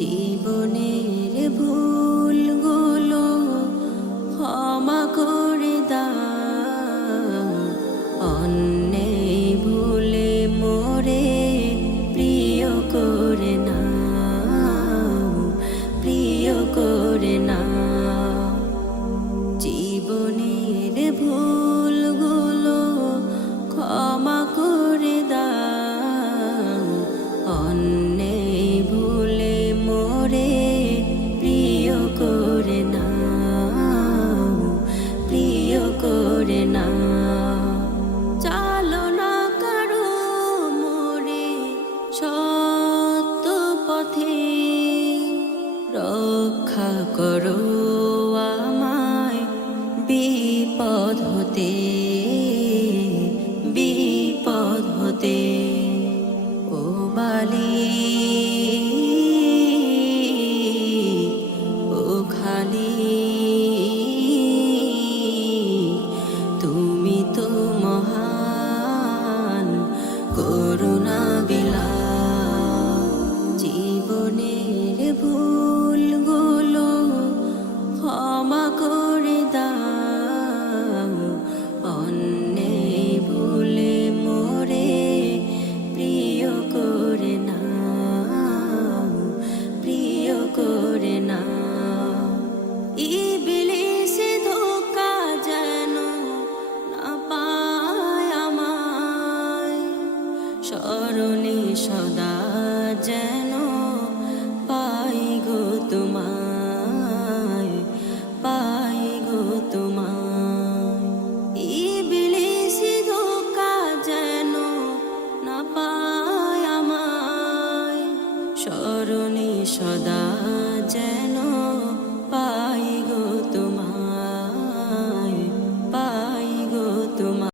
জীবনের ভুলগুলো ক্ষমা করে দাও, অন্যের ভুলে মোরে প্রিয় করে নাও, প্রিয় করে নাও। জীবনের ভুলগুলো ক্ষমা করে দাও, অন্যের ভুলে মোরে প্রিয় করে নাও, প্রিয় করে নাও। চালো না কারো মোরে সত্য পথে, রক্ষা করো আমায় বিপদ হতে, বিপদ হতে। ও বালি ও খালি, তুমি তো মহান করুণা বিলা। জীবনের ভুলগুলো ক্ষমা করে দাও, অন্যের ভুলে মোরে প্রিয় করে নাও, প্রিয় করে নাও। ইবলিসে ধোঁকা যেন না পায় আমায়, স্মরণে সদা যেন পাই গো তোমায়, পাই গো তোমায়। ইবলিসে ধোঁকা যেন না পায় আমায়, স্মরণে সদা